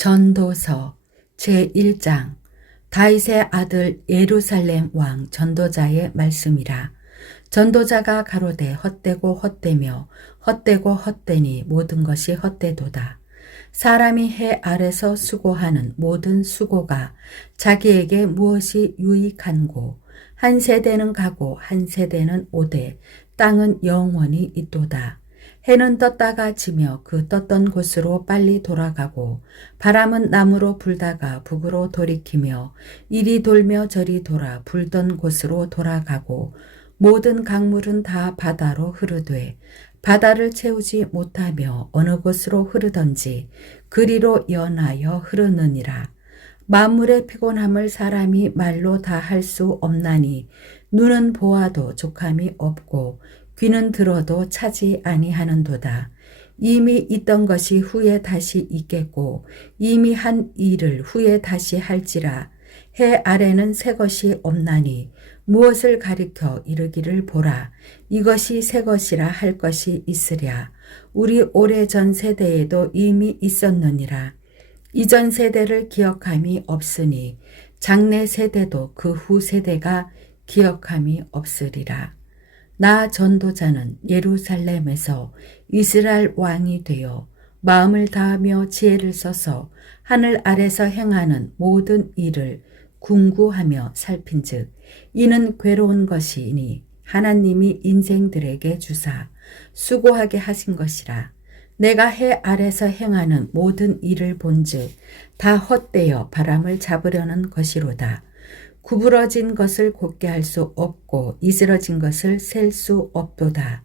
전도서 제1장. 다윗의 아들 예루살렘 왕 전도자의 말씀이라. 전도자가 가로되 헛되고 헛되며 헛되고 헛되니 모든 것이 헛되도다. 사람이 해 아래서 수고하는 모든 수고가 자기에게 무엇이 유익한고, 한 세대는 가고 한 세대는 오되 땅은 영원히 있도다. 해는 떴다가 지며 그 떴던 곳으로 빨리 돌아가고, 바람은 남으로 불다가 북으로 돌이키며 이리 돌며 저리 돌아 불던 곳으로 돌아가고, 모든 강물은 다 바다로 흐르되 바다를 채우지 못하며 어느 곳으로 흐르던지 그리로 연하여 흐르느니라. 만물의 피곤함을 사람이 말로 다 할 수 없나니 눈은 보아도 족함이 없고 귀는 들어도 차지 아니하는도다. 이미 있던 것이 후에 다시 있겠고 이미 한 일을 후에 다시 할지라. 해 아래는 새 것이 없나니 무엇을 가리켜 이르기를 보라. 이것이 새 것이라 할 것이 있으랴. 우리 오래전 세대에도 이미 있었느니라. 이전 세대를 기억함이 없으니 장래 세대도 그 후 세대가 기억함이 없으리라. 나 전도자는 예루살렘에서 이스라엘 왕이 되어 마음을 다하며 지혜를 써서 하늘 아래서 행하는 모든 일을 궁구하며 살핀즉 이는 괴로운 것이니 하나님이 인생들에게 주사 수고하게 하신 것이라. 내가 해 아래서 행하는 모든 일을 본즉 다 헛되어 바람을 잡으려는 것이로다. 구부러진 것을 곧게 할 수 없고 이스러진 것을 셀 수 없도다.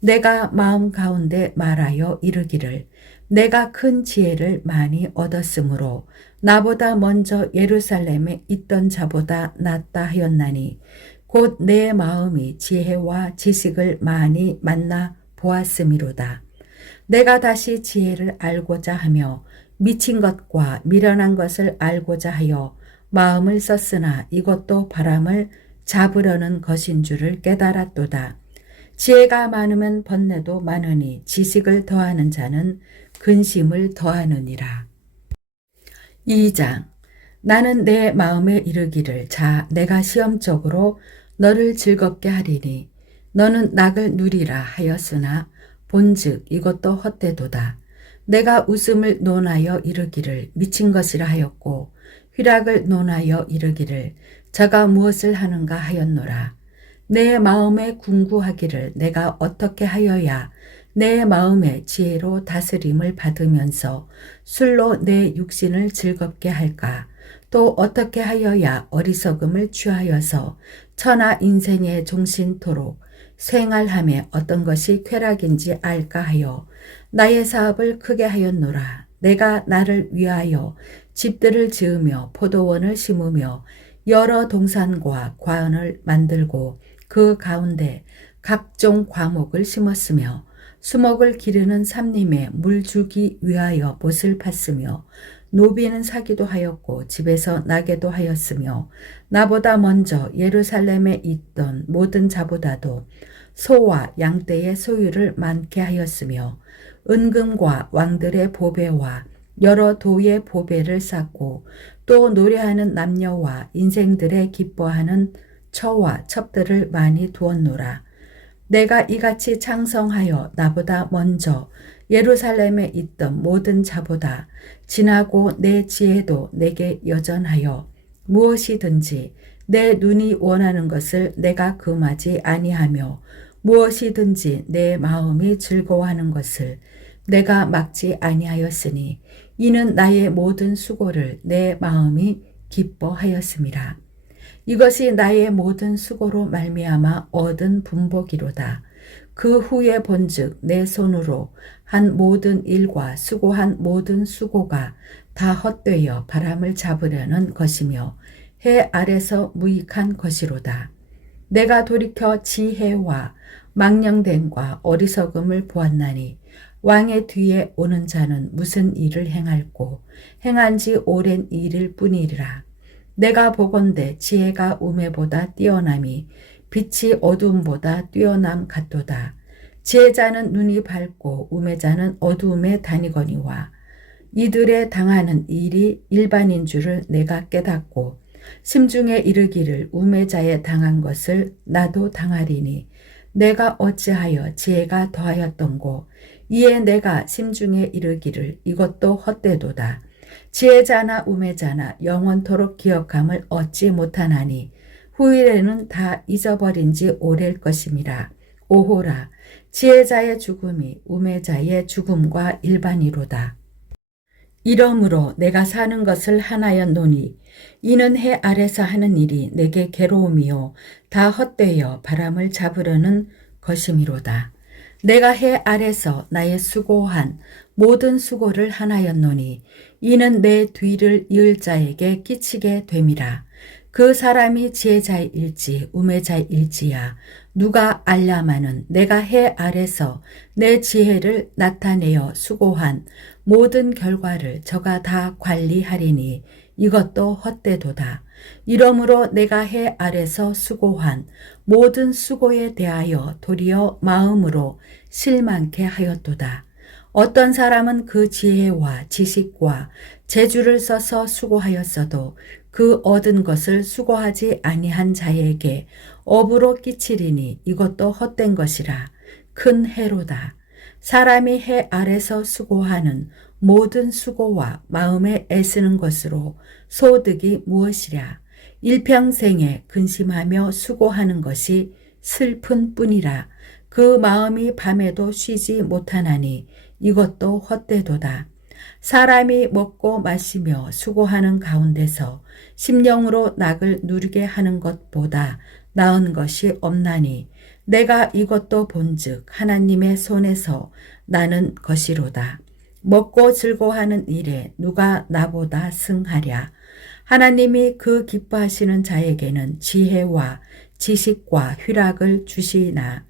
내가 마음 가운데 말하여 이르기를 내가 큰 지혜를 많이 얻었으므로 나보다 먼저 예루살렘에 있던 자보다 낫다 하였나니 곧 내 마음이 지혜와 지식을 많이 만나 보았음이로다. 내가 다시 지혜를 알고자 하며 미친 것과 미련한 것을 알고자 하여 마음을 썼으나 이것도 바람을 잡으려는 것인 줄을 깨달았도다. 지혜가 많으면 번뇌도 많으니 지식을 더하는 자는 근심을 더하느니라. 2장. 나는 내 마음에 이르기를 자 내가 시험적으로 너를 즐겁게 하리니 너는 낙을 누리라 하였으나 본즉 이것도 헛되도다. 내가 웃음을 논하여 이르기를 미친 것이라 하였고 희락을 논하여 이르기를 저가 무엇을 하는가 하였노라. 내 마음에 궁구하기를 내가 어떻게 하여야 내 마음의 지혜로 다스림을 받으면서 술로 내 육신을 즐겁게 할까? 또 어떻게 하여야 어리석음을 취하여서 천하 인생의 종신토록 생활함에 어떤 것이 쾌락인지 알까 하여 나의 사업을 크게 하였노라. 내가 나를 위하여 집들을 지으며 포도원을 심으며 여러 동산과 과원을 만들고 그 가운데 각종 과목을 심었으며 수목을 기르는 삼림에 물 주기 위하여 못을 팠으며 노비는 사기도 하였고 집에서 나게도 하였으며 나보다 먼저 예루살렘에 있던 모든 자보다도 소와 양떼의 소유를 많게 하였으며 은금과 왕들의 보배와 여러 도의 보배를 쌓고 또 노래하는 남녀와 인생들의 기뻐하는 처와 첩들을 많이 두었노라. 내가 이같이 창성하여 나보다 먼저 예루살렘에 있던 모든 자보다 지나고 내 지혜도 내게 여전하여 무엇이든지 내 눈이 원하는 것을 내가 금하지 아니하며 무엇이든지 내 마음이 즐거워하는 것을 내가 막지 아니하였으니 이는 나의 모든 수고를 내 마음이 기뻐하였음이라. 이것이 나의 모든 수고로 말미암아 얻은 분복이로다. 그 후에 본즉 내 손으로 한 모든 일과 수고한 모든 수고가 다 헛되어 바람을 잡으려는 것이며 해 아래서 무익한 것이로다. 내가 돌이켜 지혜와 망령됨과 어리석음을 보았나니 왕의 뒤에 오는 자는 무슨 일을 행할꼬 행한 지 오랜 일일 뿐이리라. 내가 보건대 지혜가 우매보다 뛰어남이 빛이 어두움보다 뛰어남 같도다. 지혜자는 눈이 밝고 우매자는 어두움에 다니거니와 이들의 당하는 일이 일반인 줄을 내가 깨닫고 심중에 이르기를 우매자에 당한 것을 나도 당하리니 내가 어찌하여 지혜가 더하였던고 이에 내가 심중에 이르기를 이것도 헛되도다. 지혜자나 우매자나 영원토록 기억함을 얻지 못하나니 후일에는 다 잊어버린 지 오래일 것임이라. 오호라 지혜자의 죽음이 우매자의 죽음과 일반이로다. 이러므로 내가 사는 것을 하나였노니 이는 해 아래서 하는 일이 내게 괴로움이요 다 헛되어 바람을 잡으려는 것이미로다. 내가 해 아래서 나의 수고한 모든 수고를 하나였노니 이는 내 뒤를 이을 자에게 끼치게 됨이라. 그 사람이 지혜자일지 우매자일지야 누가 알랴마는 내가 해 아래서 내 지혜를 나타내어 수고한 모든 결과를 저가 다 관리하리니 이것도 헛되도다. 이러므로 내가 해 아래서 수고한 모든 수고에 대하여 도리어 마음으로 실망케 하였도다. 어떤 사람은 그 지혜와 지식과 재주를 써서 수고하였어도 그 얻은 것을 수고하지 아니한 자에게 업으로 끼치리니 이것도 헛된 것이라. 큰 해로다. 사람이 해 아래서 수고하는 모든 수고와 마음에 애쓰는 것으로 소득이 무엇이랴. 일평생에 근심하며 수고하는 것이 슬픈 뿐이라. 그 마음이 밤에도 쉬지 못하나니 이것도 헛되도다. 사람이 먹고 마시며 수고하는 가운데서 심령으로 낙을 누리게 하는 것보다 나은 것이 없나니 내가 이것도 본즉 하나님의 손에서 나는 것이로다. 먹고 즐거워하는 일에 누가 나보다 승하랴. 하나님이 그 기뻐하시는 자에게는 지혜와 지식과 희락을 주시나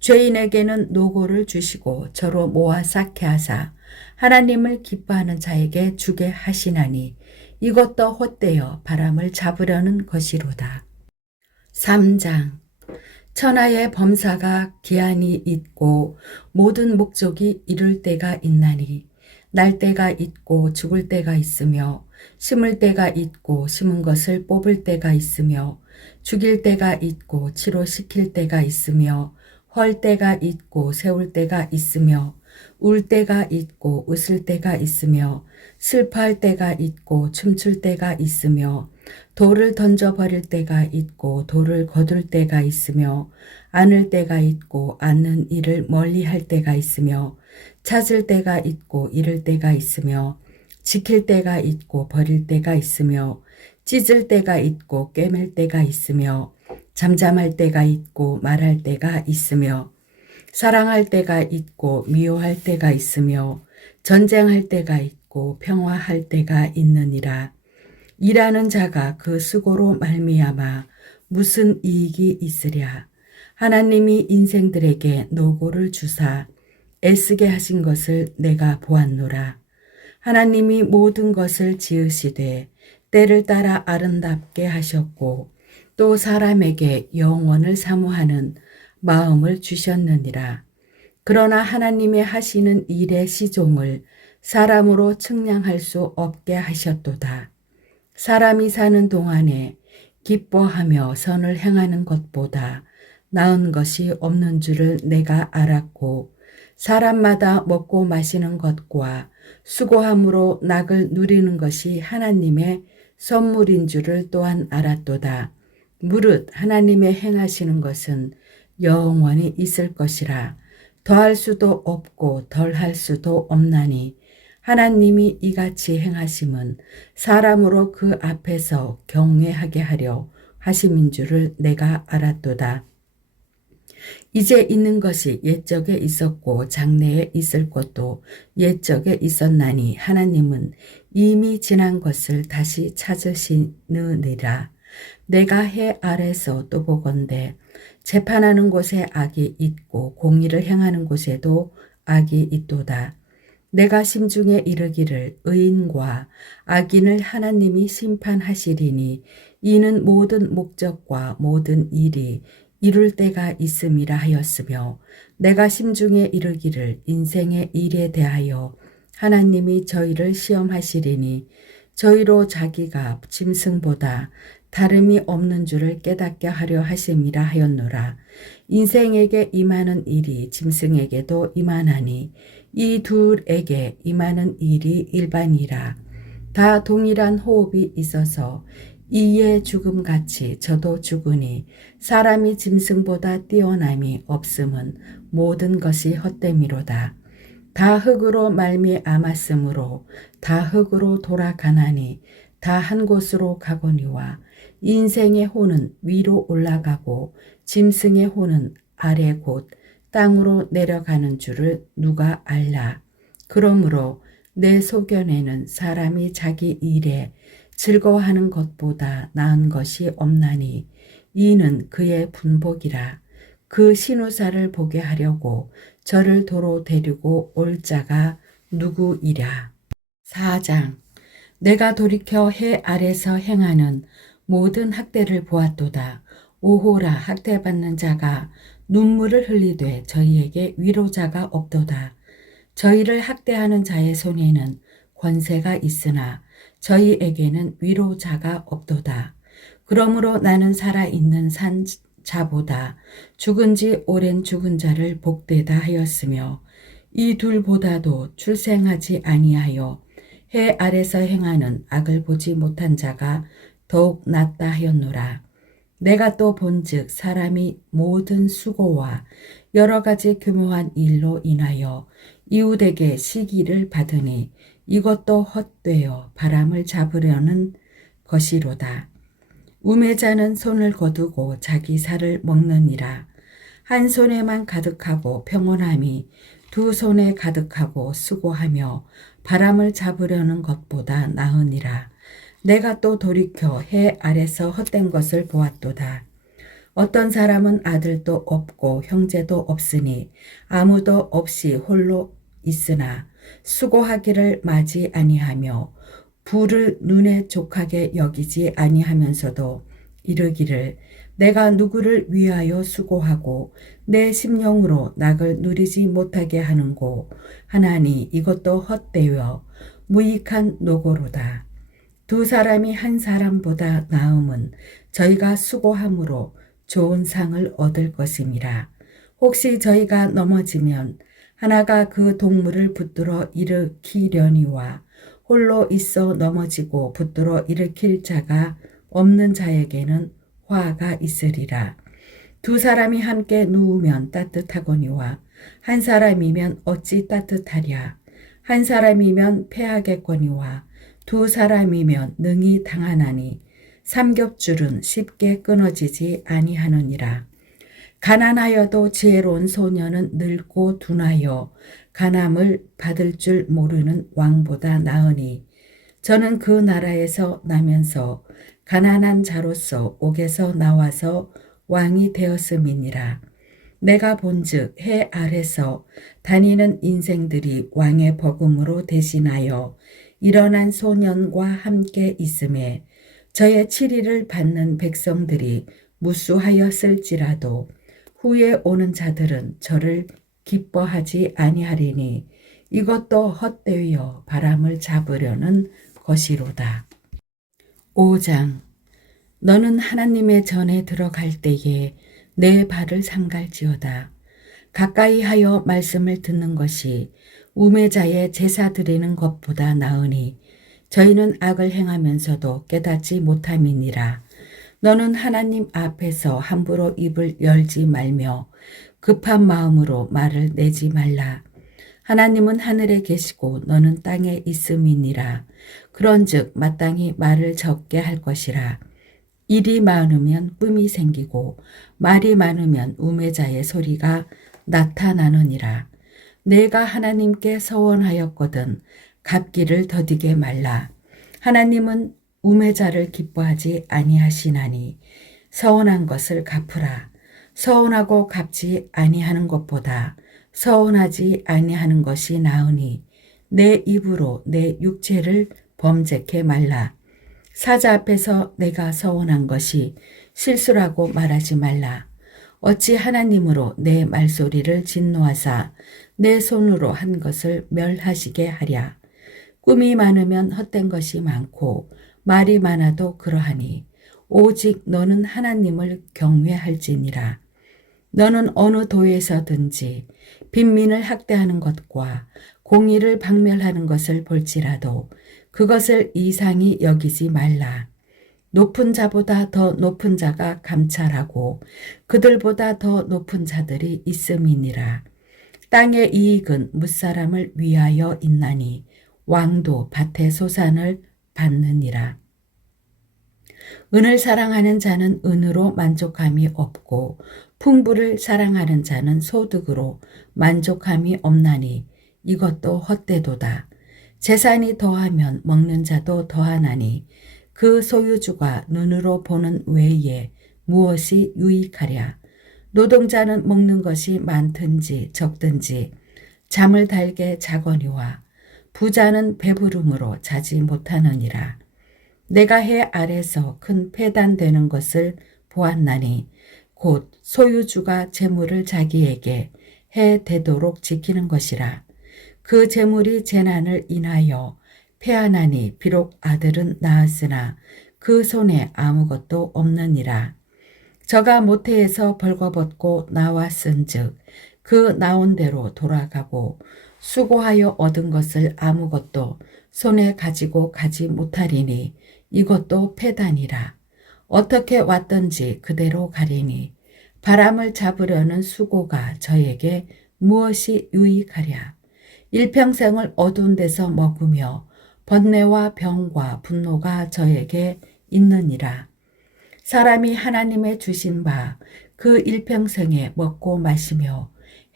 죄인에게는 노고를 주시고 저로 모아 쌓게 하사 하나님을 기뻐하는 자에게 주게 하시나니 이것도 헛되어 바람을 잡으려는 것이로다. 3장 천하의 범사가 기한이 있고 모든 목적이 이룰 때가 있나니 날 때가 있고 죽을 때가 있으며 심을 때가 있고 심은 것을 뽑을 때가 있으며 죽일 때가 있고 치료시킬 때가 있으며 헐 때가 있고 세울 때가 있으며 울 때가 있고 웃을 때가 있으며 슬퍼할 때가 있고 춤출 때가 있으며 돌을 던져버릴 때가 있고 돌을 거둘 때가 있으며 안을 때가 있고 않는 일을 멀리할 때가 있으며 찾을 때가 있고 잃을 때가 있으며 지킬 때가 있고 버릴 때가 있으며 찢을 때가 있고 꿰맬 때가 있으며 잠잠할 때가 있고 말할 때가 있으며 사랑할 때가 있고 미워할 때가 있으며 전쟁할 때가 있고 평화할 때가 있느니라. 일하는 자가 그 수고로 말미암아 무슨 이익이 있으랴. 하나님이 인생들에게 노고를 주사 애쓰게 하신 것을 내가 보았노라. 하나님이 모든 것을 지으시되 때를 따라 아름답게 하셨고 또 사람에게 영원을 사모하는 마음을 주셨느니라. 그러나 하나님의 하시는 일의 시종을 사람으로 측량할 수 없게 하셨도다. 사람이 사는 동안에 기뻐하며 선을 행하는 것보다 나은 것이 없는 줄을 내가 알았고 사람마다 먹고 마시는 것과 수고함으로 낙을 누리는 것이 하나님의 선물인 줄을 또한 알았도다. 무릇 하나님의 행하시는 것은 영원히 있을 것이라. 더할 수도 없고 덜할 수도 없나니 하나님이 이같이 행하심은 사람으로 그 앞에서 경외하게 하려 하심인 줄을 내가 알았도다. 이제 있는 것이 옛적에 있었고 장래에 있을 것도 옛적에 있었나니 하나님은 이미 지난 것을 다시 찾으시느니라. 내가 해 아래서 또 보건대 재판하는 곳에 악이 있고 공의를 행하는 곳에도 악이 있도다. 내가 심중에 이르기를 의인과 악인을 하나님이 심판하시리니 이는 모든 목적과 모든 일이 이룰 때가 있음이라 하였으며 내가 심중에 이르기를 인생의 일에 대하여 하나님이 저희를 시험하시리니 저희로 자기가 짐승보다 다름이 없는 줄을 깨닫게 하려 하심이라 하였노라. 인생에게 임하는 일이 짐승에게도 임하나니 이 둘에게 임하는 일이 일반이라. 다 동일한 호흡이 있어서 이의 죽음같이 저도 죽으니 사람이 짐승보다 뛰어남이 없음은 모든 것이 헛됨이로다. 다 흙으로 말미암았으므로 다 흙으로 돌아가나니 다 한 곳으로 가거니와 인생의 혼은 위로 올라가고 짐승의 혼은 아래 곧 땅으로 내려가는 줄을 누가 알라. 그러므로 내 소견에는 사람이 자기 일에 즐거워하는 것보다 나은 것이 없나니 이는 그의 분복이라. 그 신우사를 보게 하려고 저를 도로 데리고 올 자가 누구이랴. 4장. 내가 돌이켜 해 아래서 행하는 모든 학대를 보았도다. 오호라. 학대받는 자가 눈물을 흘리되 저희에게 위로자가 없도다. 저희를 학대하는 자의 손에는 권세가 있으나 저희에게는 위로자가 없도다. 그러므로 나는 살아있는 산 자보다 죽은 지 오랜 죽은 자를 복되다 하였으며 이 둘보다도 출생하지 아니하여 해 아래서 행하는 악을 보지 못한 자가 더욱 낫다 하였노라. 내가 또 본즉 사람이 모든 수고와 여러 가지 교묘한 일로 인하여 이웃에게 시기를 받으니 이것도 헛되어 바람을 잡으려는 것이로다. 우매자는 손을 거두고 자기 살을 먹느니라. 한 손에만 가득하고 평온함이 두 손에 가득하고 수고하며 바람을 잡으려는 것보다 나으니라. 내가 또 돌이켜 해 아래서 헛된 것을 보았도다. 어떤 사람은 아들도 없고 형제도 없으니 아무도 없이 홀로 있으나 수고하기를 마지 아니하며 부를 눈에 족하게 여기지 아니하면서도 이르기를 내가 누구를 위하여 수고하고 내 심령으로 낙을 누리지 못하게 하는고 하나니 이것도 헛되어 무익한 노고로다. 두 사람이 한 사람보다 나음은 저희가 수고함으로 좋은 상을 얻을 것임이라. 혹시 저희가 넘어지면 하나가 그 동물을 붙들어 일으키려니와 홀로 있어 넘어지고 붙들어 일으킬 자가 없는 자에게는 화가 있으리라. 두 사람이 함께 누우면 따뜻하거니와 한 사람이면 어찌 따뜻하랴. 한 사람이면 패하겠거니와 두 사람이면 능히 당하나니 삼겹줄은 쉽게 끊어지지 아니하느니라. 가난하여도 지혜로운 소년은 늙고 둔하여 가남을 받을 줄 모르는 왕보다 나으니 저는 그 나라에서 나면서 가난한 자로서 옥에서 나와서 왕이 되었음이니라. 내가 본즉 해 아래서 다니는 인생들이 왕의 버금으로 대신하여 일어난 소년과 함께 있음에 저의 치리를 받는 백성들이 무수하였을지라도 후에 오는 자들은 저를 기뻐하지 아니하리니 이것도 헛되어 바람을 잡으려는 것이로다. 5장. 너는 하나님의 전에 들어갈 때에 내 발을 삼갈지어다. 가까이 하여 말씀을 듣는 것이 우매자의 제사 드리는 것보다 나으니 저희는 악을 행하면서도 깨닫지 못함이니라. 너는 하나님 앞에서 함부로 입을 열지 말며 급한 마음으로 말을 내지 말라. 하나님은 하늘에 계시고 너는 땅에 있음이니라. 그런즉 마땅히 말을 적게 할 것이라. 일이 많으면 쁨이 생기고 말이 많으면 우매자의 소리가 나타나느니라. 내가 하나님께 서원하였거든 갚기를 더디게 말라. 하나님은 우매자를 기뻐하지 아니하시나니 서원한 것을 갚으라. 서원하고 갚지 아니하는 것보다 서원하지 아니하는 것이 나으니 내 입으로 내 육체를 범죄케 말라. 사자 앞에서 내가 서원한 것이 실수라고 말하지 말라. 어찌 하나님으로 내 말소리를 진노하사 내 손으로 한 것을 멸하시게 하랴. 꿈이 많으면 헛된 것이 많고 말이 많아도 그러하니 오직 너는 하나님을 경외할지니라. 너는 어느 도에서든지 빈민을 학대하는 것과 공의를 박멸하는 것을 볼지라도 그것을 이상히 여기지 말라. 높은 자보다 더 높은 자가 감찰하고 그들보다 더 높은 자들이 있음이니라. 땅의 이익은 무사람을 위하여 있나니 왕도 밭의 소산을 받느니라. 은을 사랑하는 자는 은으로 만족함이 없고 풍부를 사랑하는 자는 소득으로 만족함이 없나니 이것도 헛되도다. 재산이 더하면 먹는 자도 더하나니 그 소유주가 눈으로 보는 외에 무엇이 유익하랴. 노동자는 먹는 것이 많든지 적든지 잠을 달게 자거니와 부자는 배부름으로 자지 못하느니라. 내가 해 아래서 큰 패단되는 것을 보았나니 곧 소유주가 재물을 자기에게 해 되도록 지키는 것이라. 그 재물이 재난을 인하여 패하나니 비록 아들은 낳았으나 그 손에 아무것도 없느니라. 저가 모태에서 벌거벗고 나왔은즉 그 나온 대로 돌아가고 수고하여 얻은 것을 아무것도 손에 가지고 가지 못하리니 이것도 패단이라. 어떻게 왔든지 그대로 가리니 바람을 잡으려는 수고가 저에게 무엇이 유익하랴. 일평생을 어두운 데서 먹으며 번뇌와 병과 분노가 저에게 있느니라. 사람이 하나님의 주신 바 그 일평생에 먹고 마시며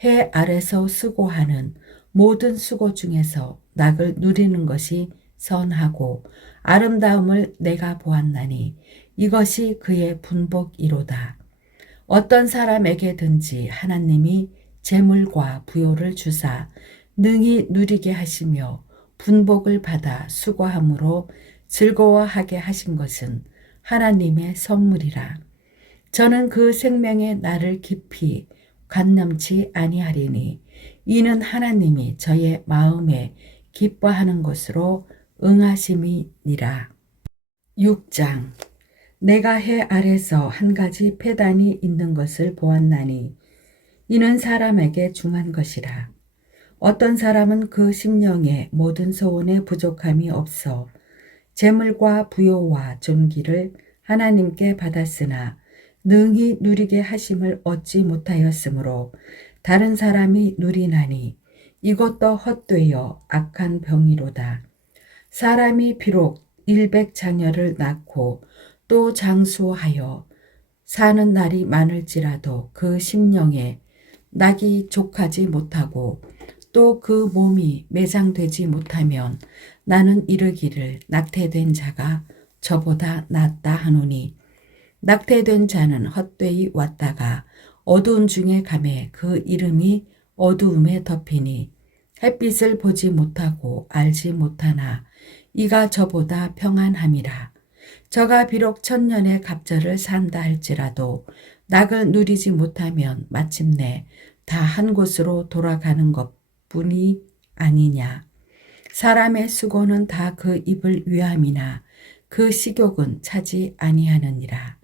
해 아래서 수고하는 모든 수고 중에서 낙을 누리는 것이 선하고 아름다움을 내가 보았나니 이것이 그의 분복이로다. 어떤 사람에게든지 하나님이 재물과 부요를 주사 능히 누리게 하시며 분복을 받아 수고함으로 즐거워하게 하신 것은 하나님의 선물이라. 저는 그 생명의 날을 깊이 관념치 아니하리니 이는 하나님이 저의 마음에 기뻐하는 것으로 응하심이니라. 6장. 내가 해 아래서 한 가지 패단이 있는 것을 보았나니 이는 사람에게 중한 것이라. 어떤 사람은 그 심령에 모든 소원에 부족함이 없어 재물과 부요와 존귀를 하나님께 받았으나 능히 누리게 하심을 얻지 못하였으므로 다른 사람이 누리나니 이것도 헛되어 악한 병이로다. 사람이 비록 일백장녀를 낳고 또 장수하여 사는 날이 많을지라도 그 심령에 낙이 족하지 못하고 또 그 몸이 매장되지 못하면 나는 이르기를 낙태된 자가 저보다 낫다 하노니 낙태된 자는 헛되이 왔다가 어두운 중에 가매 그 이름이 어두움에 덮이니 햇빛을 보지 못하고 알지 못하나 이가 저보다 평안함이라. 저가 비록 천년의 갑절을 산다 할지라도 낙을 누리지 못하면 마침내 다 한 곳으로 돌아가는 것뿐이 아니냐. 사람의 수고는 다 그 입을 위함이나 그 식욕은 차지 아니하느니라.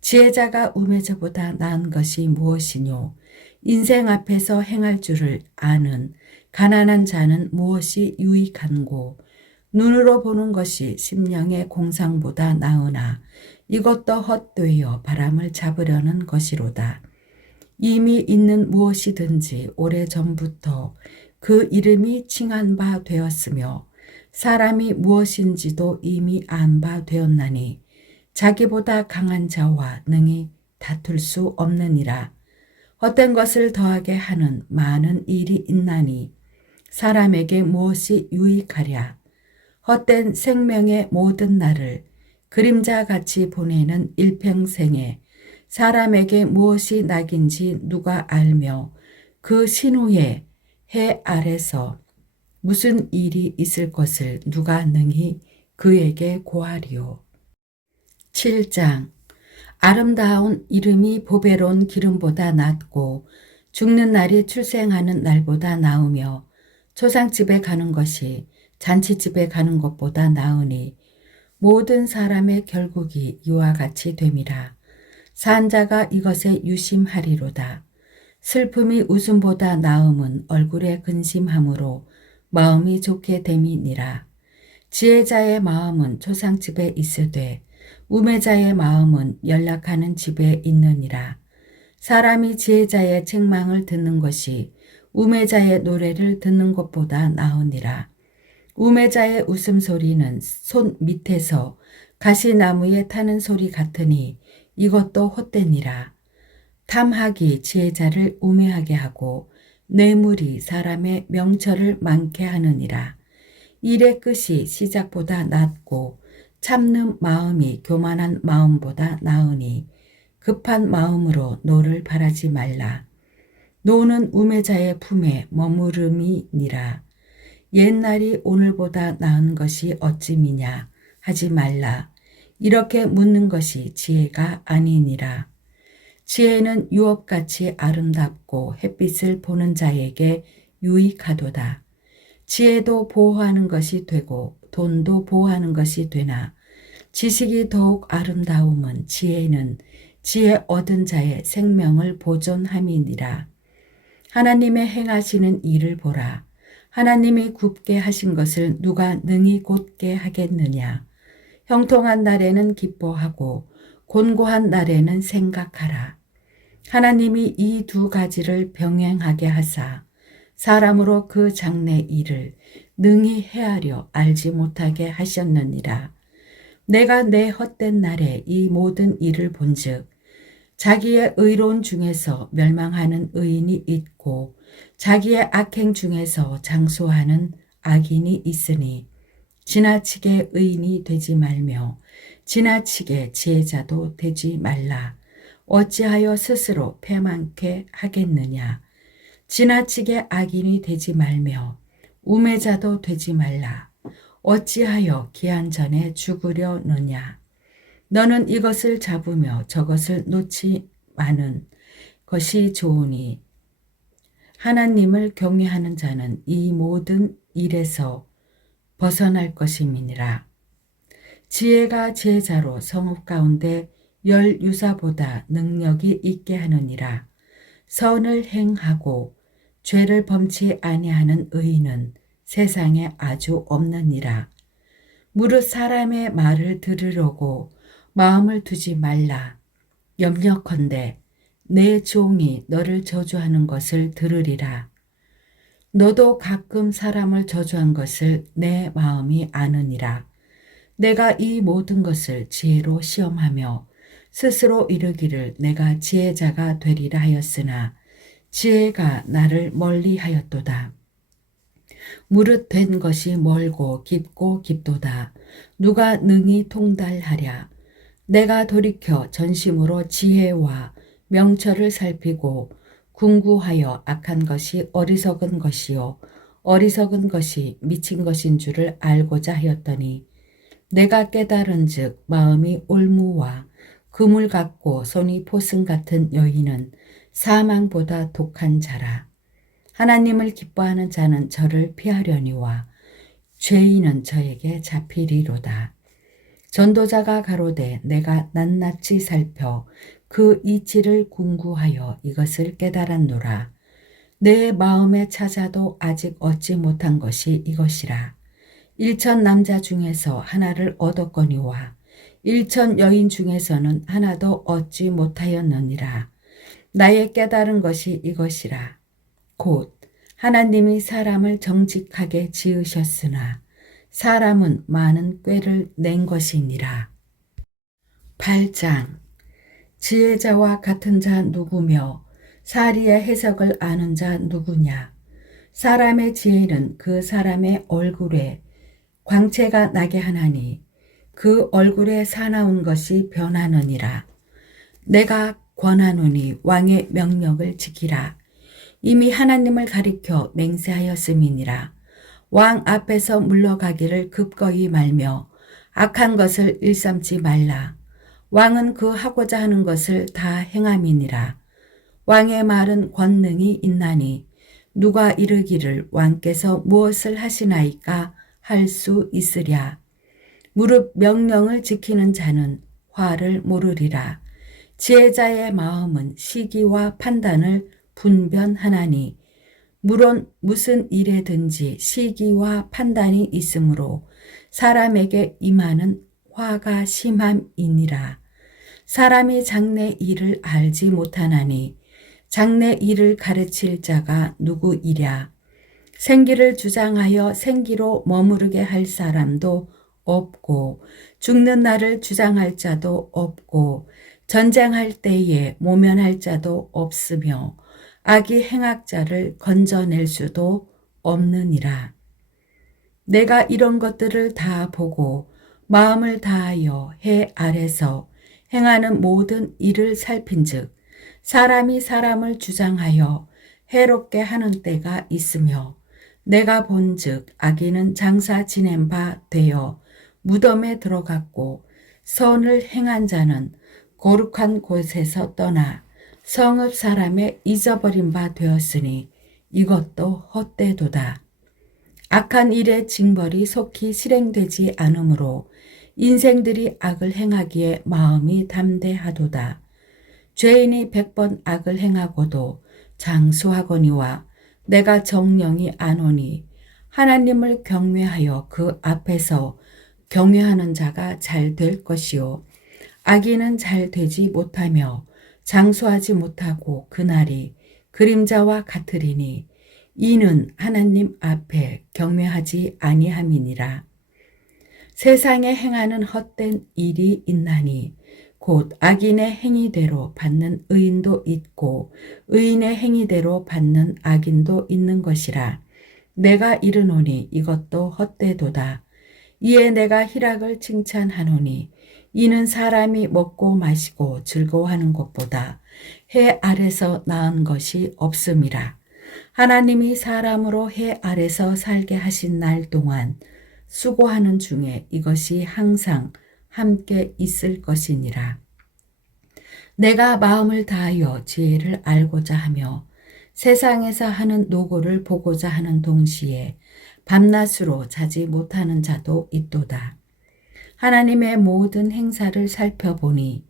지혜자가 우매자보다 나은 것이 무엇이뇨. 인생 앞에서 행할 줄을 아는 가난한 자는 무엇이 유익한고. 눈으로 보는 것이 심령의 공상보다 나으나 이것도 헛되어 바람을 잡으려는 것이로다. 이미 있는 무엇이든지 오래전부터 그 이름이 칭한 바 되었으며 사람이 무엇인지도 이미 안 바 되었나니 자기보다 강한 자와 능히 다툴 수 없느니라. 헛된 것을 더하게 하는 많은 일이 있나니 사람에게 무엇이 유익하랴. 헛된 생명의 모든 날을 그림자같이 보내는 일평생에 사람에게 무엇이 낙인지 누가 알며 그 신후에 해 아래서 무슨 일이 있을 것을 누가 능히 그에게 고하리요. 7장. 아름다운 이름이 보배로운 기름보다 낫고 죽는 날이 출생하는 날보다 나으며 초상집에 가는 것이 잔치집에 가는 것보다 나으니 모든 사람의 결국이 이와 같이 됨이라. 산 자가 이것에 유심하리로다. 슬픔이 웃음보다 나음은 얼굴에 근심함으로 마음이 좋게 됨이니라. 지혜자의 마음은 초상집에 있으되 우매자의 마음은 연락하는 집에 있느니라. 사람이 지혜자의 책망을 듣는 것이 우매자의 노래를 듣는 것보다 나으니라. 우매자의 웃음소리는 손 밑에서 가시나무에 타는 소리 같으니 이것도 헛되니라. 탐학이 지혜자를 우매하게 하고 뇌물이 사람의 명철을 많게 하느니라. 일의 끝이 시작보다 낫고 참는 마음이 교만한 마음보다 나으니 급한 마음으로 노를 바라지 말라. 노는 우매자의 품에 머무름이니라. 옛날이 오늘보다 나은 것이 어찌미냐 하지 말라. 이렇게 묻는 것이 지혜가 아니니라. 지혜는 유업같이 아름답고 햇빛을 보는 자에게 유익하도다. 지혜도 보호하는 것이 되고 돈도 보호하는 것이 되나 지식이 더욱 아름다움은 지혜는 지혜 얻은 자의 생명을 보존함이니라. 하나님의 행하시는 일을 보라. 하나님이 굽게 하신 것을 누가 능히 곧게 하겠느냐. 형통한 날에는 기뻐하고 곤고한 날에는 생각하라. 하나님이 이 두 가지를 병행하게 하사 사람으로 그 장래 일을 능히 헤아려 알지 못하게 하셨느니라. 내가 내 헛된 날에 이 모든 일을 본즉 자기의 의로운 중에서 멸망하는 의인이 있고 자기의 악행 중에서 장수하는 악인이 있으니 지나치게 의인이 되지 말며 지나치게 지혜자도 되지 말라. 어찌하여 스스로 패망케 하겠느냐. 지나치게 악인이 되지 말며 우매자도 되지 말라. 어찌하여 기한 전에 죽으려느냐. 너는 이것을 잡으며 저것을 놓지마는 것이 좋으니 하나님을 경외하는 자는 이 모든 일에서 벗어날 것임이니라. 지혜가 지혜자로 성읍 가운데 열 유사보다 능력이 있게 하느니라. 선을 행하고 죄를 범치 아니하는 의인은 세상에 아주 없느니라. 무릇 사람의 말을 들으려고 마음을 두지 말라. 염려컨대 내 종이 너를 저주하는 것을 들으리라. 너도 가끔 사람을 저주한 것을 내 마음이 아느니라. 내가 이 모든 것을 지혜로 시험하며 스스로 이르기를 내가 지혜자가 되리라 하였으나 지혜가 나를 멀리하였도다. 무릇 된 것이 멀고 깊고 깊도다. 누가 능히 통달하랴. 내가 돌이켜 전심으로 지혜와 명철을 살피고 궁구하여 악한 것이 어리석은 것이요 어리석은 것이 미친 것인 줄을 알고자 하였더니 내가 깨달은 즉 마음이 올무와 그물 같고 손이 포승 같은 여인은 사망보다 독한 자라. 하나님을 기뻐하는 자는 저를 피하려니와 죄인은 저에게 잡히리로다. 전도자가 가로되 내가 낱낱이 살펴 그 이치를 궁구하여 이것을 깨달았노라. 내 마음에 찾아도 아직 얻지 못한 것이 이것이라. 1천 남자 중에서 하나를 얻었거니와 1천 여인 중에서는 하나도 얻지 못하였느니라. 나의 깨달은 것이 이것이라. 곧 하나님이 사람을 정직하게 지으셨으나 사람은 많은 꾀를 낸 것이니라. 8장. 지혜자와 같은 자 누구며 사리의 해석을 아는 자 누구냐. 사람의 지혜는 그 사람의 얼굴에 광채가 나게 하나니 그 얼굴에 사나운 것이 변하느니라. 내가 권하노니 왕의 명령을 지키라. 이미 하나님을 가리켜 맹세하였음이니라. 왕 앞에서 물러가기를 급거이 말며 악한 것을 일삼지 말라. 왕은 그 하고자 하는 것을 다 행함이니라. 왕의 말은 권능이 있나니 누가 이르기를 왕께서 무엇을 하시나이까 할 수 있으랴. 무릇 명령을 지키는 자는 화를 모르리라. 지혜자의 마음은 시기와 판단을 분변하나니 물론 무슨 일에든지 시기와 판단이 있으므로 사람에게 임하는 화가 심함이니라. 사람이 장래 일을 알지 못하나니 장래 일을 가르칠 자가 누구이랴. 생기를 주장하여 생기로 머무르게 할 사람도 없고 죽는 날을 주장할 자도 없고 전쟁할 때에 모면할 자도 없으며 악이 행악자를 건져낼 수도 없느니라. 내가 이런 것들을 다 보고 마음을 다하여 해 아래서 행하는 모든 일을 살핀즉 사람이 사람을 주장하여 해롭게 하는 때가 있으며 내가 본즉 악인은 장사 지낸 바 되어 무덤에 들어갔고 선을 행한 자는 거룩한 곳에서 떠나 성읍 사람의 잊어버린 바 되었으니 이것도 헛되도다. 악한 일의 징벌이 속히 실행되지 않으므로 인생들이 악을 행하기에 마음이 담대하도다. 죄인이 100번 악을 행하고도 장수하거니와 내가 정령이 안오니 하나님을 경외하여 그 앞에서 경외하는 자가 잘 될 것이요 악인은 잘 되지 못하며 장수하지 못하고 그날이 그림자와 같으리니 이는 하나님 앞에 경외하지 아니함이니라. 세상에 행하는 헛된 일이 있나니 곧 악인의 행위대로 받는 의인도 있고 의인의 행위대로 받는 악인도 있는 것이라. 내가 이르노니 이것도 헛되도다. 이에 내가 희락을 칭찬하노니 이는 사람이 먹고 마시고 즐거워하는 것보다 해 아래서 나은 것이 없음이라. 하나님이 사람으로 해 아래서 살게 하신 날 동안 수고하는 중에 이것이 항상 함께 있을 것이니라. 내가 마음을 다하여 지혜를 알고자 하며 세상에서 하는 노고를 보고자 하는 동시에 밤낮으로 자지 못하는 자도 있도다. 하나님의 모든 행사를 살펴보니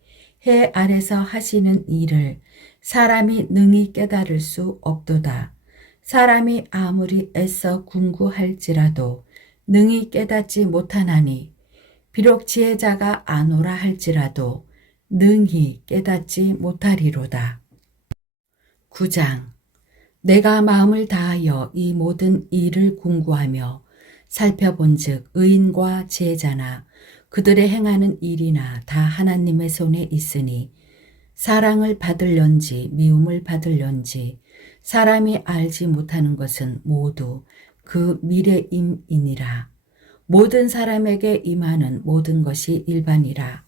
해 아래서 하시는 일을 사람이 능히 깨달을 수 없도다. 사람이 아무리 애써 궁구할지라도 능히 깨닫지 못하나니 비록 지혜자가 아노라 할지라도 능히 깨닫지 못하리로다. 9장. 내가 마음을 다하여 이 모든 일을 궁구하며 살펴본즉 의인과 지혜자나 그들의 행하는 일이나 다 하나님의 손에 있으니 사랑을 받을련지 미움을 받을련지 사람이 알지 못하는 것은 모두 그 미래임이니라. 모든 사람에게 임하는 모든 것이 일반이라.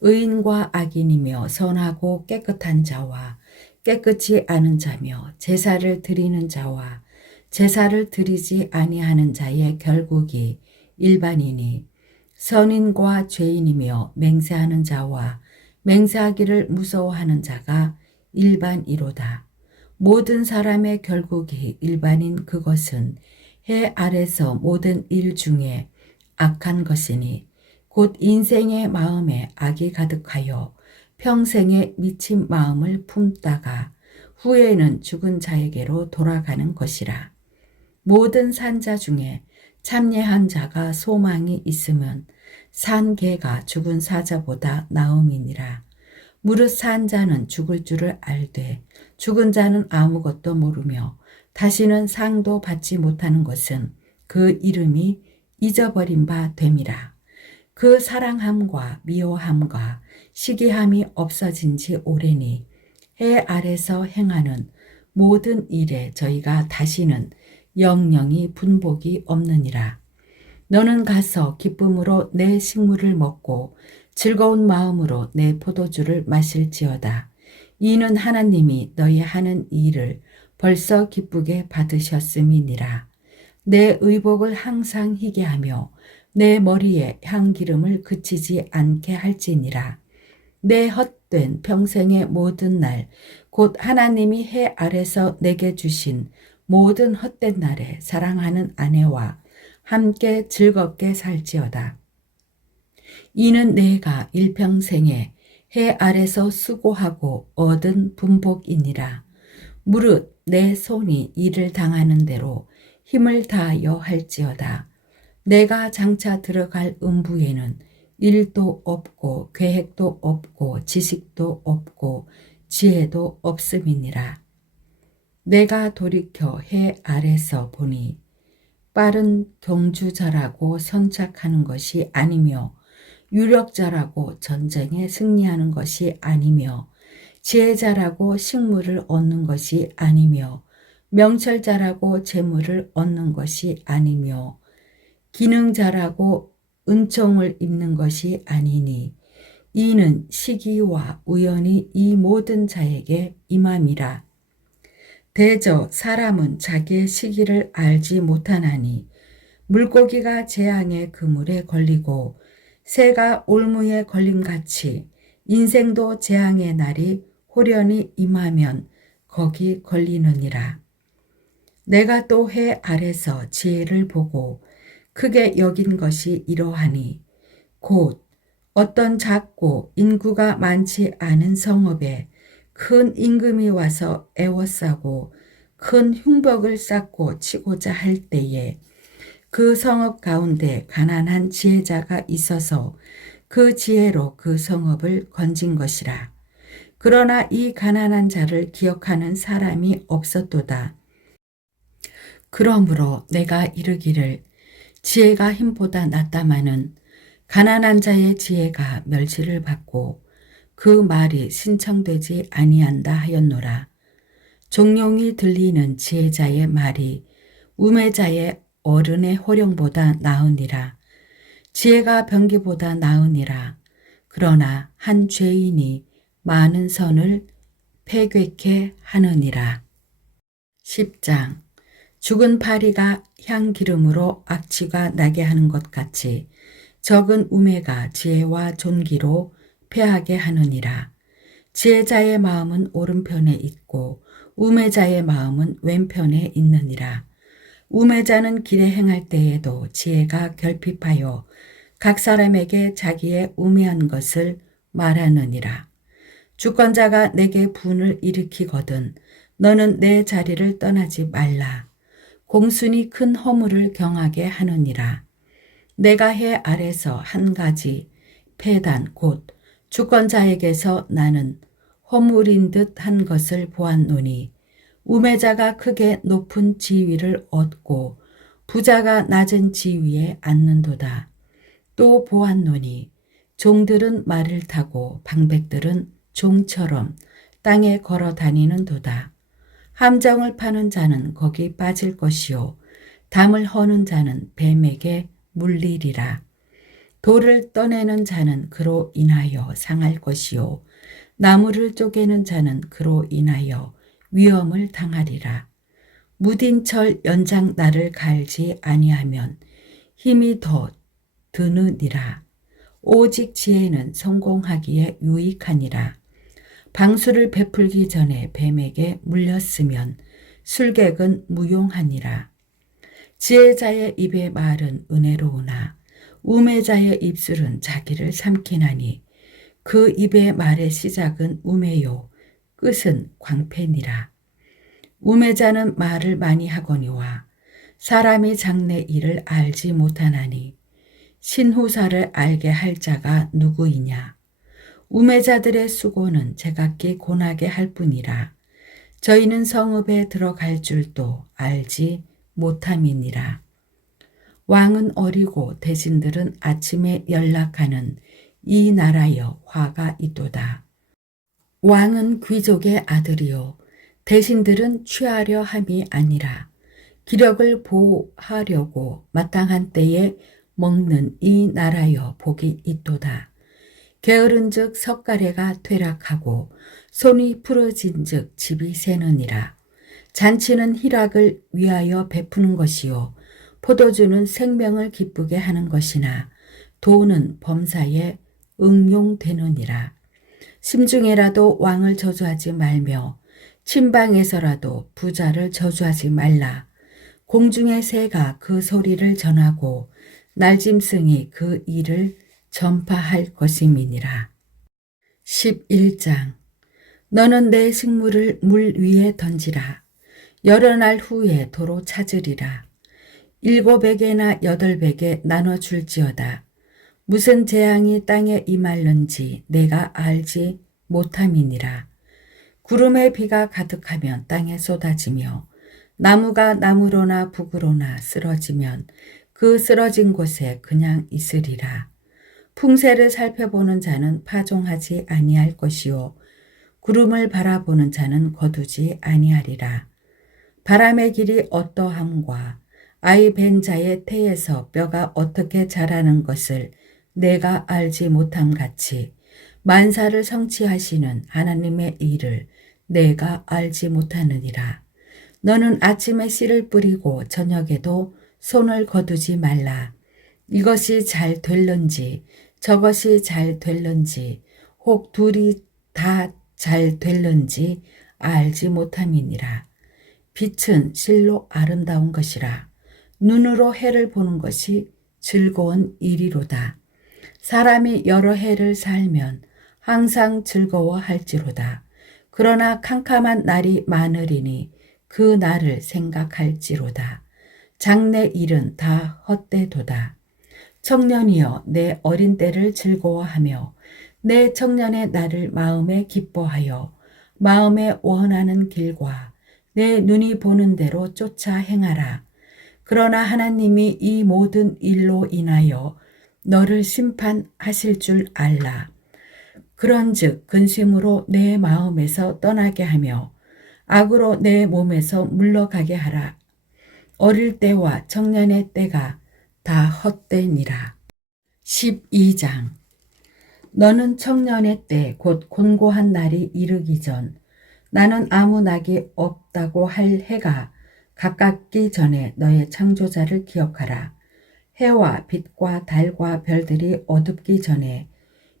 의인과 악인이며 선하고 깨끗한 자와 깨끗이 아는 자며 제사를 드리는 자와 제사를 드리지 아니하는 자의 결국이 일반이니 선인과 죄인이며 맹세하는 자와 맹세하기를 무서워하는 자가 일반이로다. 모든 사람의 결국이 일반인 그것은 해 아래서 모든 일 중에 악한 것이니 곧 인생의 마음에 악이 가득하여 평생에 미친 마음을 품다가 후에는 죽은 자에게로 돌아가는 것이라. 모든 산자 중에 참예한 자가 소망이 있으면 산 개가 죽은 사자보다 나음이니라. 무릇 산 자는 죽을 줄을 알되 죽은 자는 아무것도 모르며 다시는 상도 받지 못하는 것은 그 이름이 잊어버린 바 됨이라. 그 사랑함과 미워함과 시기함이 없어진 지 오래니 해 아래서 행하는 모든 일에 저희가 다시는 영영이 분복이 없느니라. 너는 가서 기쁨으로 내 식물을 먹고 즐거운 마음으로 내 포도주를 마실지어다. 이는 하나님이 너희 하는 일을 벌써 기쁘게 받으셨음이니라. 내 의복을 항상 희게 하며 내 머리에 향기름을 그치지 않게 할지니라. 내 헛된 평생의 모든 날, 곧 하나님이 해 아래서 내게 주신 모든 헛된 날에 사랑하는 아내와 함께 즐겁게 살지어다. 이는 내가 일평생에 해 아래서 수고하고 얻은 분복이니라. 무릇 내 손이 일을 당하는 대로 힘을 다하여 할지어다. 내가 장차 들어갈 음부에는 일도 없고 계획도 없고 지식도 없고 지혜도 없음이니라. 내가 돌이켜 해 아래서 보니 빠른 경주자라고 선착하는 것이 아니며 유력자라고 전쟁에 승리하는 것이 아니며 지혜자라고 식물을 얻는 것이 아니며 명철자라고 재물을 얻는 것이 아니며 기능자라고 은총을 입는 것이 아니니 이는 시기와 우연히 이 모든 자에게 임함이라. 대저 사람은 자기의 시기를 알지 못하나니 물고기가 재앙의 그물에 걸리고 새가 올무에 걸림같이 인생도 재앙의 날이 호련히 임하면 거기 걸리느니라. 내가 또 해 아래서 지혜를 보고 크게 여긴 것이 이러하니 곧 어떤 작고 인구가 많지 않은 성읍에 큰 임금이 와서 애워싸고 큰 흉벽을 쌓고 치고자 할 때에 그 성읍 가운데 가난한 지혜자가 있어서 그 지혜로 그 성읍을 건진 것이라. 그러나 이 가난한 자를 기억하는 사람이 없었도다. 그러므로 내가 이르기를 지혜가 힘보다 낫다마는 가난한 자의 지혜가 멸시를 받고 그 말이 신청되지 아니한다 하였노라. 종용이 들리는 지혜자의 말이 우매자의 어른의 호령보다 나으니라. 지혜가 병기보다 나으니라. 그러나 한 죄인이 많은 선을 패괴케 하느니라. 10장. 죽은 파리가 향기름으로 악취가 나게 하는 것 같이 적은 우매가 지혜와 존귀로 패하게 하느니라. 지혜자의 마음은 오른편에 있고 우매자의 마음은 왼편에 있느니라. 우매자는 길에 행할 때에도 지혜가 결핍하여 각 사람에게 자기의 우매한 것을 말하느니라. 주권자가 내게 분을 일으키거든 너는 내 자리를 떠나지 말라. 공순이 큰 허물을 경하게 하느니라. 내가 해 아래서 한 가지 패단 곧 주권자에게서 나는 허물인 듯 한 것을 보았노니 우매자가 크게 높은 지위를 얻고 부자가 낮은 지위에 앉는도다. 또 보았노니 종들은 말을 타고 방백들은 종처럼 땅에 걸어 다니는도다. 함정을 파는 자는 거기 빠질 것이요 담을 허는 자는 뱀에게 물리리라. 돌을 떠내는 자는 그로 인하여 상할 것이요 나무를 쪼개는 자는 그로 인하여 위험을 당하리라. 무딘 철 연장 날을 갈지 아니하면 힘이 더 드느니라. 오직 지혜는 성공하기에 유익하니라. 방수를 베풀기 전에 뱀에게 물렸으면 술객은 무용하니라. 지혜자의 입의 말은 은혜로우나 우매자의 입술은 자기를 삼키나니 그 입의 말의 시작은 우매요 끝은 광패니라. 우매자는 말을 많이 하거니와 사람이 장래 일을 알지 못하나니 신후사를 알게 할 자가 누구이냐. 우매자들의 수고는 제각기 고나게 할 뿐이라. 저희는 성읍에 들어갈 줄도 알지 못함이니라. 왕은 어리고 대신들은 아침에 연락하는 이 나라여 화가 있도다. 왕은 귀족의 아들이요 대신들은 취하려 함이 아니라 기력을 보호하려고 마땅한 때에 먹는 이 나라여 복이 있도다. 게으른즉 석가래가 퇴락하고 손이 부러진즉 집이 새느니라. 잔치는 희락을 위하여 베푸는 것이요 포도주는 생명을 기쁘게 하는 것이나 돈은 범사에 응용되느니라. 심중에라도 왕을 저주하지 말며 침방에서라도 부자를 저주하지 말라. 공중의 새가 그 소리를 전하고 날짐승이 그 일을 전파할 것임이니라. 11장. 너는 내 식물을 물 위에 던지라. 여러 날 후에 도로 찾으리라. 7에게나 8에게 나눠줄지어다. 무슨 재앙이 땅에 임할는지 내가 알지 못함이니라. 구름에 비가 가득하면 땅에 쏟아지며 나무가 나무로나 북으로나 쓰러지면 그 쓰러진 곳에 그냥 있으리라. 풍세를 살펴보는 자는 파종하지 아니할 것이요 구름을 바라보는 자는 거두지 아니하리라. 바람의 길이 어떠함과 아이 벤 자의 태에서 뼈가 어떻게 자라는 것을 내가 알지 못함 같이 만사를 성취하시는 하나님의 일을 내가 알지 못하느니라. 너는 아침에 씨를 뿌리고 저녁에도 손을 거두지 말라. 이것이 잘 될는지 저것이 잘 될는지 혹 둘이 다 잘 될는지 알지 못함이니라. 빛은 실로 아름다운 것이라. 눈으로 해를 보는 것이 즐거운 일이로다. 사람이 여러 해를 살면 항상 즐거워할지로다. 그러나 캄캄한 날이 많으리니 그 날을 생각할지로다. 장래 일은 다 헛되도다. 청년이여 내 어린 때를 즐거워하며 내 청년의 날을 마음에 기뻐하여 마음에 원하는 길과 내 눈이 보는 대로 쫓아 행하라. 그러나 하나님이 이 모든 일로 인하여 너를 심판하실 줄 알라. 그런즉 근심으로 내 마음에서 떠나게 하며 악으로 내 몸에서 물러가게 하라. 어릴 때와 청년의 때가 다 헛되니라. 12장. 너는 청년의 때 곧 곤고한 날이 이르기 전 나는 아무 낙이 없다고 할 해가 가깝기 전에 너의 창조자를 기억하라. 해와 빛과 달과 별들이 어둡기 전에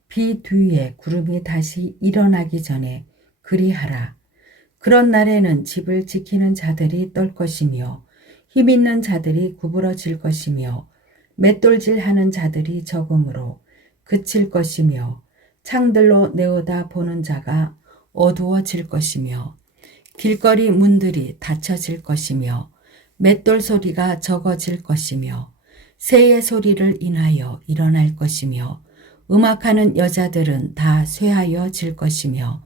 비 뒤에 구름이 다시 일어나기 전에 그리하라. 그런 날에는 집을 지키는 자들이 떨 것이며 힘있는 자들이 구부러질 것이며 맷돌질하는 자들이 적음으로 그칠 것이며 창들로 내어다 보는 자가 어두워질 것이며 길거리 문들이 닫혀질 것이며 맷돌 소리가 적어질 것이며 새의 소리를 인하여 일어날 것이며 음악하는 여자들은 다 쇠하여 질 것이며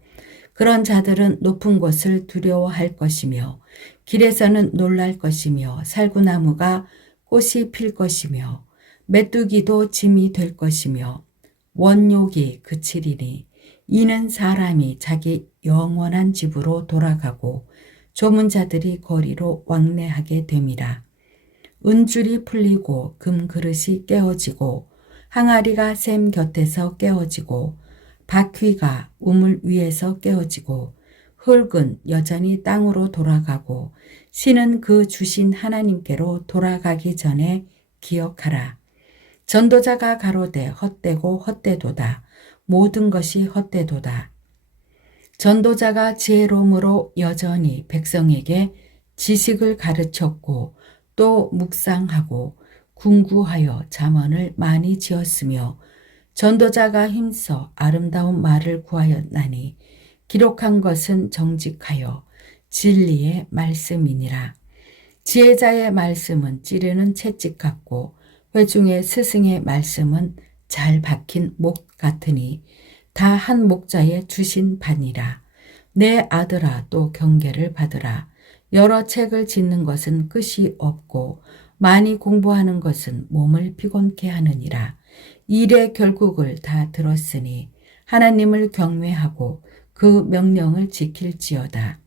그런 자들은 높은 곳을 두려워할 것이며 길에서는 놀랄 것이며 살구나무가 꽃이 필 것이며 메뚜기도 짐이 될 것이며 원욕이 그치리니 이는 사람이 자기 영원한 집으로 돌아가고 조문 자들이 거리로 왕래하게 됨이라. 은줄이 풀리고 금그릇이 깨어지고 항아리가 샘 곁에서 깨어지고 바퀴가 우물 위에서 깨어지고 흙은 여전히 땅으로 돌아가고 신은 그 주신 하나님께로 돌아가기 전에 기억하라. 전도자가 가로되 헛되고 헛되도다. 모든 것이 헛되도다. 전도자가 지혜로움으로 여전히 백성에게 지식을 가르쳤고 또 묵상하고 궁구하여 잠언을 많이 지었으며 전도자가 힘써 아름다운 말을 구하였나니 기록한 것은 정직하여 진리의 말씀이니라. 지혜자의 말씀은 찌르는 채찍 같고 회중의 스승의 말씀은 잘 박힌 목 같으니 다 한 목자의 주신 바니라. 내 아들아 또 경계를 받으라. 여러 책을 짓는 것은 끝이 없고 많이 공부하는 것은 몸을 피곤케 하느니라. 일의 결국을 다 들었으니 하나님을 경외하고 그 명령을 지킬지어다.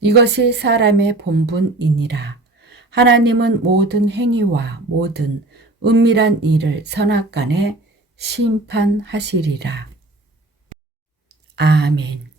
이것이 사람의 본분이니라. 하나님은 모든 행위와 모든 은밀한 일을 선악간에 심판하시리라. 아멘.